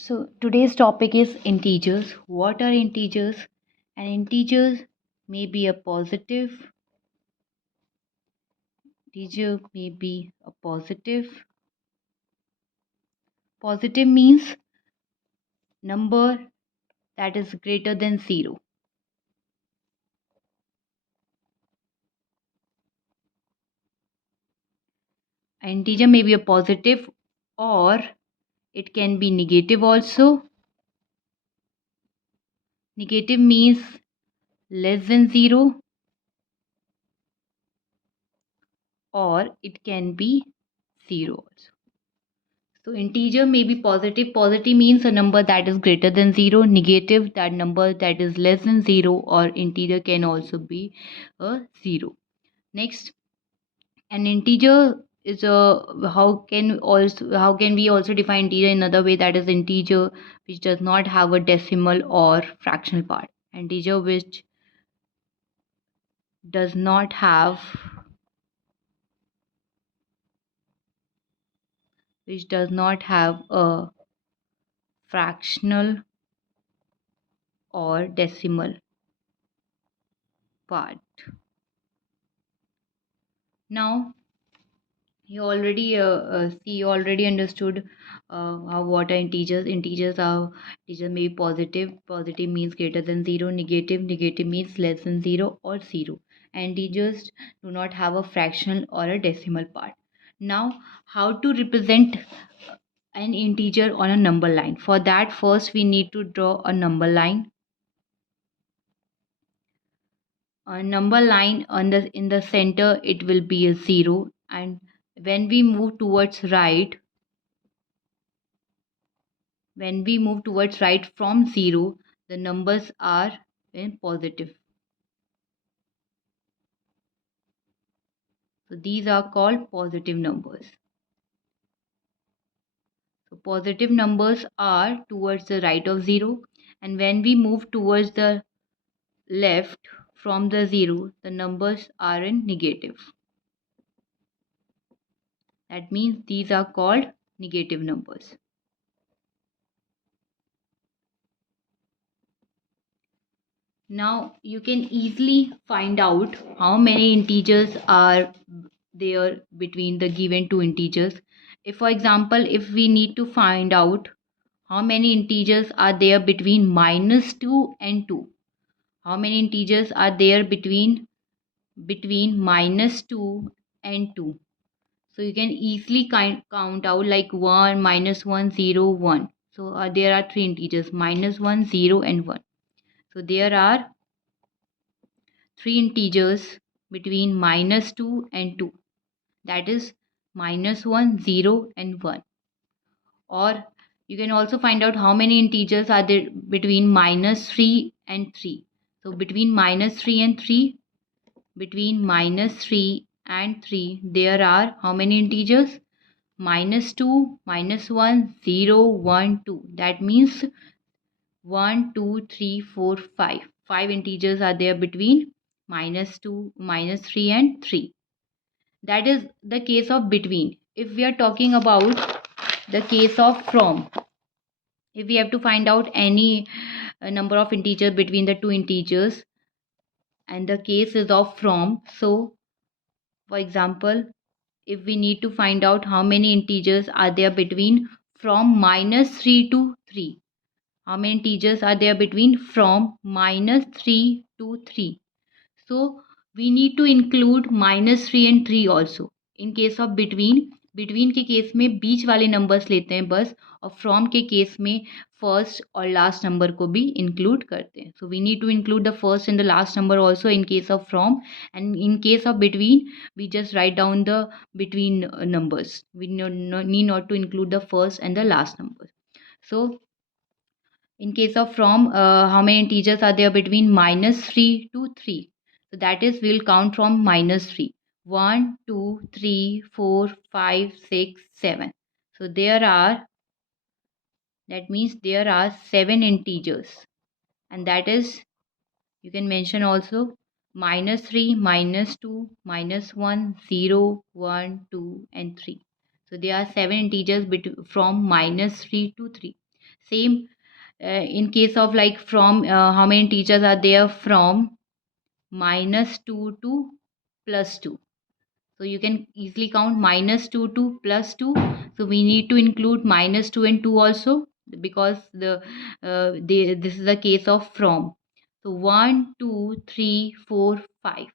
So today's topic is integers. What are integers? An integer may be a positive. Integer may be a positive. Positive means number that is greater than 0. An integer may be a positive, or it can be negative also. Negative means less than 0, or it can be 0 also. So integer may be positive. Positive means a number that is greater than 0. Negative, that number that is less than 0, or integer can also be a 0. Next, an integer is a how can we also define integer in another way, that is integer which does not have a decimal or fractional part. Integer does not have which does not have a fractional or decimal part. Now you already understood what are integers. Integer may be positive. Positive means greater than 0. Negative means less than 0 or 0. And integers do not have a fractional or a decimal part. Now, how to represent an integer on a number line? For that, first we need to draw a number line. A number line in the center, it will be a 0, and when we move towards right, from 0, the numbers are in positive. So these are called positive numbers. So positive numbers are towards the right of 0, and when we move towards the left from the 0, the numbers are in negative. That means these are called negative numbers. Now you can easily find out how many integers are there between the given two integers. If, for example, if we need to find out how many integers are there between -2 and 2, how many integers are there between -2 and 2, so you can easily count out like 1, -1, 0, 1. So there are three integers, -1, 0, and 1. So there are three integers between -2 and 2, that is -1, 0, and 1. Or you can also find out how many integers are there between -3 and 3. So between -3 and 3, there are how many integers? -2, -1, 0, 1, 2. That means 1, 2, 3, 4, 5. 5 integers are there between -2, -3, and 3. That is the case of between. If we are talking about the case of from, if we have to find out any number of integers between the two integers, and the case is of from, so for example, if we need to find out how many integers are there between from -3 to 3, how many integers are there between from -3 to 3, so we need to include -3 and 3 also. In case of between के case में बीच वाले numbers लेते हैं बस, और from के case में first और लास्ट नंबर को भी इंक्लूड करते हैं. So we need to include the first and the last number also in case of from, and in case of between we just write down the between numbers. We need not to include the first and the last numbers. So in case of from, how many integers are there between -3 to 3? So that is, we'll count from -3. 1, 2, 3, 4, 5, 6, 7. So that means there are 7 integers. And that is, you can mention also -3, -2, -1, 0, 1, 2, and 3. So there are 7 integers from -3 to 3. Same in case of like from, how many integers are there from -2 to +2. So you can easily count -2 to +2. So we need to include -2 and 2 also, because this is the case of from. So 1, 2, 3, 4, 5.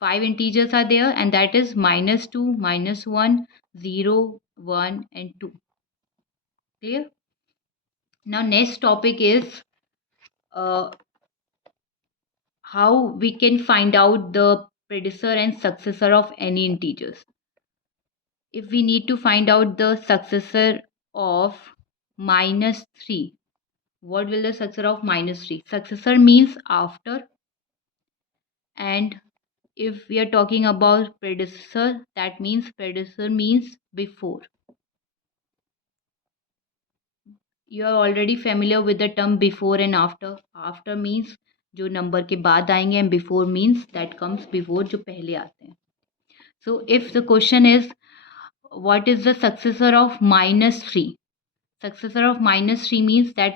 5 integers are there, and that is -2, -1, 0, 1, and 2. Clear? Now next topic is uh, how we can find out the predecessor and successor of any integers. If we need to find out the successor of -3, what will the successor of -3? Successor means after, and if we are talking about predecessor, that means predecessor means before. You are already familiar with the term before and after. After means जो number के बाद आएंगे, and before means that comes before, जो पहले आते हैं. So if the question is what is the successor of -3? Successor of -3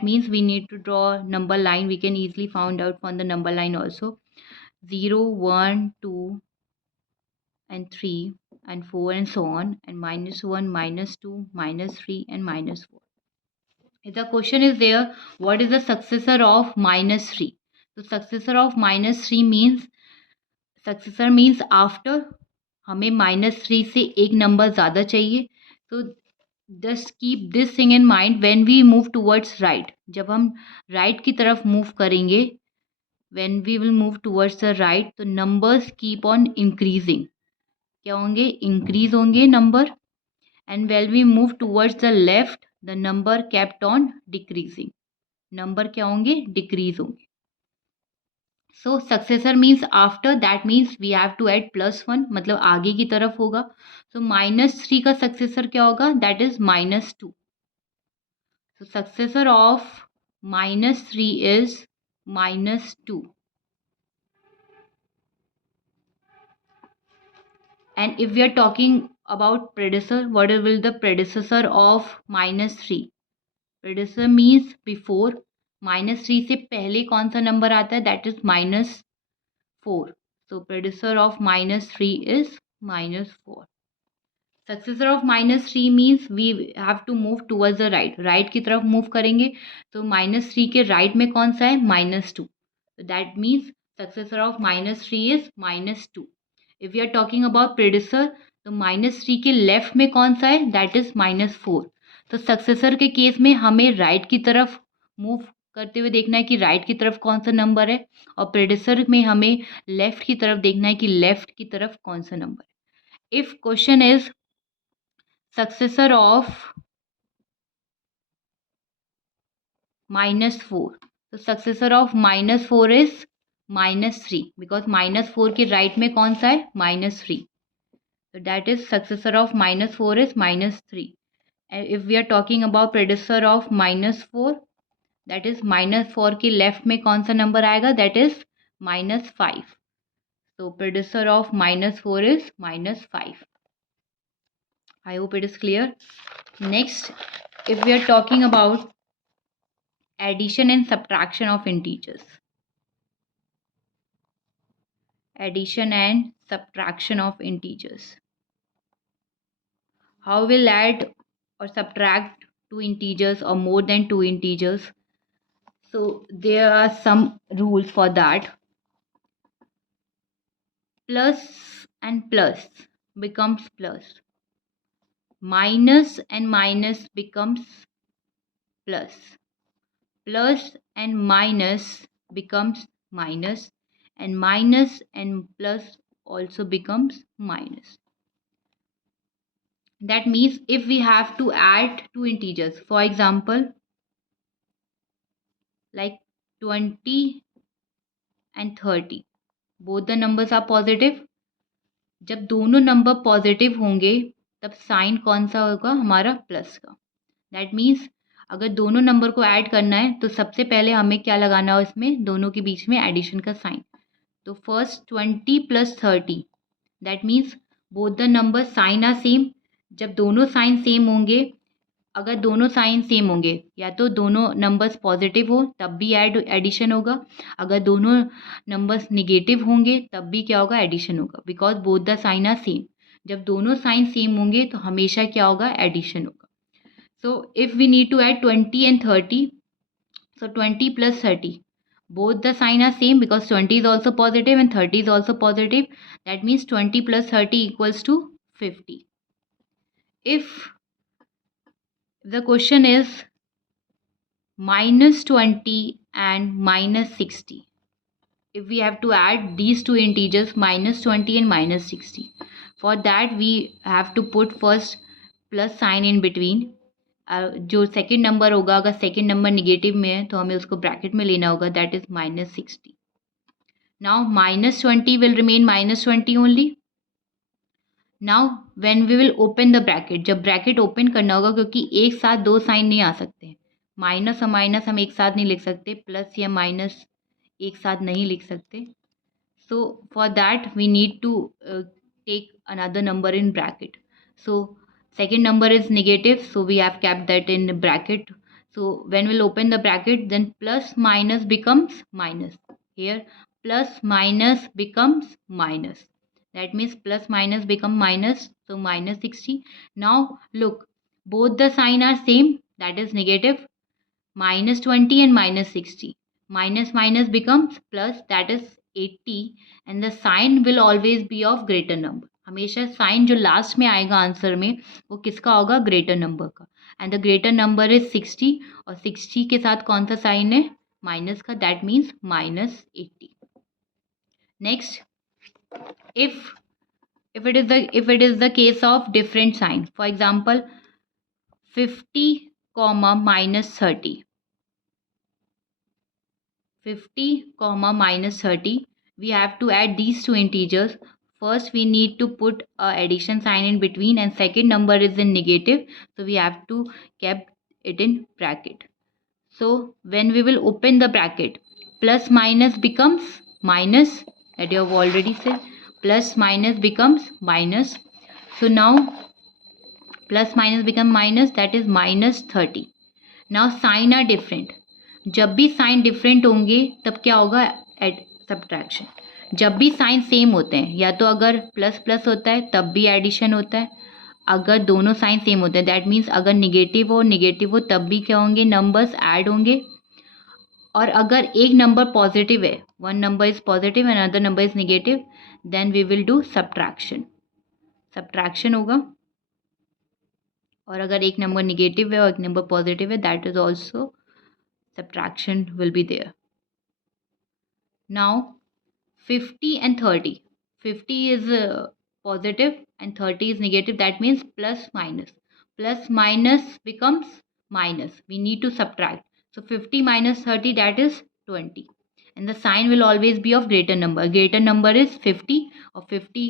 means we need to draw a number line. We can easily find out from the number line also. 0, 1, 2, and 3, and 4, and so on, and -1, -2, -3, and -4. If the question is there, what is the successor of -3? So successor of -3 means, successor means after. हमें -3 से एक number ज़्यादा चाहिए. तो just keep this thing in mind when we move towards right. जब हम right की तरफ मूव करेंगे, when we will move towards the right, तो नंबर्स कीप ऑन इंक्रीजिंग. क्या होंगे? इंक्रीज होंगे number. And well we move towards the left, the number kept on decreasing. Number क्या होंगे? डिक्रीज होंगे. So successor means after, that means we have to add +1, मतलब आगे की तरफ होगा. सो -3 का सक्सेसर क्या होगा? That is -2. So successor of -3 is -2. And if we are talking about predecessor, what will the predecessor of -3? Predecessor means before. -3 से पहले कौन सा नंबर आता है? That is -4. So predecessor of -3 is -4. Successor of -3 means we have to move towards the right. Right की तरफ move करेंगे, तो -3 के राइट में कौन सा है? -2. So that means successor of -3 is -2. If we are talking about predecessor, तो -3 के लेफ्ट में कौन सा है? That is -4. तो सक्सेसर के केस में हमें राइट की तरफ मूव करते हुए देखना है कि राइट की तरफ कौन सा नंबर है, और प्रेडिसर में हमें लेफ्ट की तरफ देखना है कि लेफ्ट की तरफ कौन सा नंबर है. If question is successor of -4, तो सक्सेसर ऑफ -4 इज -3, बिकॉज -4 के राइट में कौन सा है? -3. So that is successor of -4 is -3. And if we are talking about predecessor of -4, that is -4 के लेफ्ट में कौन सा नंबर आएगा? That is -5. So predecessor of -4 is -5. I hope it is clear. Next, if we are talking about addition and subtraction of integers. Addition and subtraction of integers. How will add or subtract two integers or more than two integers? So there are some rules for that. Plus and plus becomes plus. Minus and minus becomes plus. Plus and minus becomes minus. And minus and plus also becomes minus. That means if we have to add two integers, for example, like 20 and 30, both the numbers are positive. जब दोनों number positive होंगे तब sign कौन सा होगा? हमारा plus का. That means अगर दोनों नंबर को ऐड करना है तो सबसे पहले हमें क्या लगाना है? इसमें दोनों के बीच में एडिशन का साइन. तो first 20 + 30, that means both the number sign are same. जब दोनों साइन सेम होंगे, अगर दोनों साइन सेम होंगे, या तो दोनों नंबर्स पॉजिटिव हो तब भी एडिशन होगा, अगर दोनों नंबर्स निगेटिव होंगे तब भी क्या होगा, एडिशन होगा, because both the sign are same. जब दोनों साइन सेम होंगे तो हमेशा क्या होगा, एडिशन होगा। So if we need to add 20 and 30, so 20 plus 30, both the sign are same because 20 is also positive and 30 is also positive. That means 20 plus 30 equals to 50. If the question is minus 20 and minus 60, if we have to add these two integers minus 20 and minus 60, for that we have to put first plus sign in between. जो second number होगा, अगर second number negative में है तो हमें उसको bracket में लेना होगा, that is minus 60. Now minus 20 will remain minus 20 only. Now when we will open the bracket, जब ब्रैकेट ओपन करना होगा, क्योंकि एक साथ दो साइन नहीं आ सकते, माइनस और माइनस हम एक साथ नहीं लिख सकते, प्लस या माइनस एक साथ नहीं लिख सकते. So for that we need to take another number in bracket. So second number is negative, so we have kept that in bracket. So when we'll open the bracket, then plus minus becomes minus. Here plus minus becomes minus. That means plus minus become minus, so minus 60. Now look, both the sign are same, that is negative. Minus 20 and minus 60. Minus minus becomes plus, that is 80, and the sign will always be of greater number. हमेशा sign जो last में आएगा answer में वो किसका होगा, greater number का. And the greater number is 60, और 60 के साथ कौन सा साइन है, माइनस का, that means minus 80. Next, if it is the case of different sign, for example 50 comma minus 30, 50 comma minus 30, we have to add these two integers. First we need to put a addition sign in between, and second number is in negative, so we have to keep it in bracket. So when we will open the bracket, plus minus becomes minus, that you have already said, plus minus becomes minus. So now plus minus become minus, that is minus 30. Now sign are different. जब भी sign different होंगे तब क्या होगा, subtraction. जब भी sign same होते हैं, या तो अगर प्लस प्लस होता है तब भी एडिशन होता है, अगर दोनों साइन सेम होते हैं, दैट मीन्स अगर निगेटिव हो तब भी क्या होंगे, नंबर्स ऐड होंगे. और अगर एक नंबर पॉजिटिव है, one number is positive and other number is negative, then we will do subtraction होगा. और अगर एक नंबर निगेटिव है और एक नंबर पॉजिटिव है, that is also subtraction will be there. Now 50 and 30, 50 is positive and 30 is negative, that means plus minus becomes minus, we need to subtract. So 50 minus 30, that is 20, and the sign will always be of greater number. Greater number is 50, और 50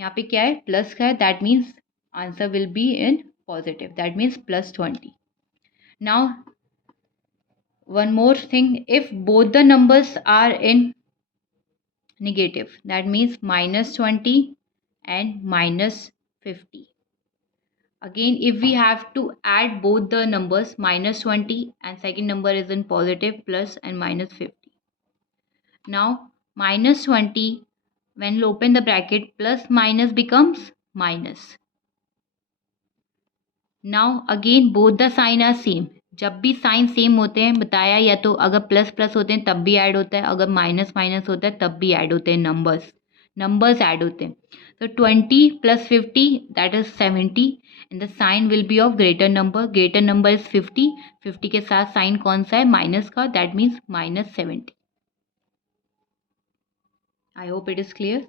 यहाँ पे क्या है, plus का है, that means answer will be in positive, that means plus 20. Now one more thing, if both the numbers are in negative, that means minus 20 and minus 50. Again, if we have to add both the numbers, minus 20 and second number is in positive, plus and minus 50. Now minus 20, when we open the bracket, plus minus becomes minus. Now again both the sign are same. जब भी sign same होते हैं, बताया, या तो अगर plus plus होते हैं तब भी ऐड होता है, अगर माइनस माइनस होता है तब भी ऐड होते हैं, नंबर्स ऐड होते हैं. तो 20 plus 50, that is 70, and the sign will be of greater number is 50. 50 के साथ साइन कौन सा है, माइनस का, that means minus 70. I hope it is clear.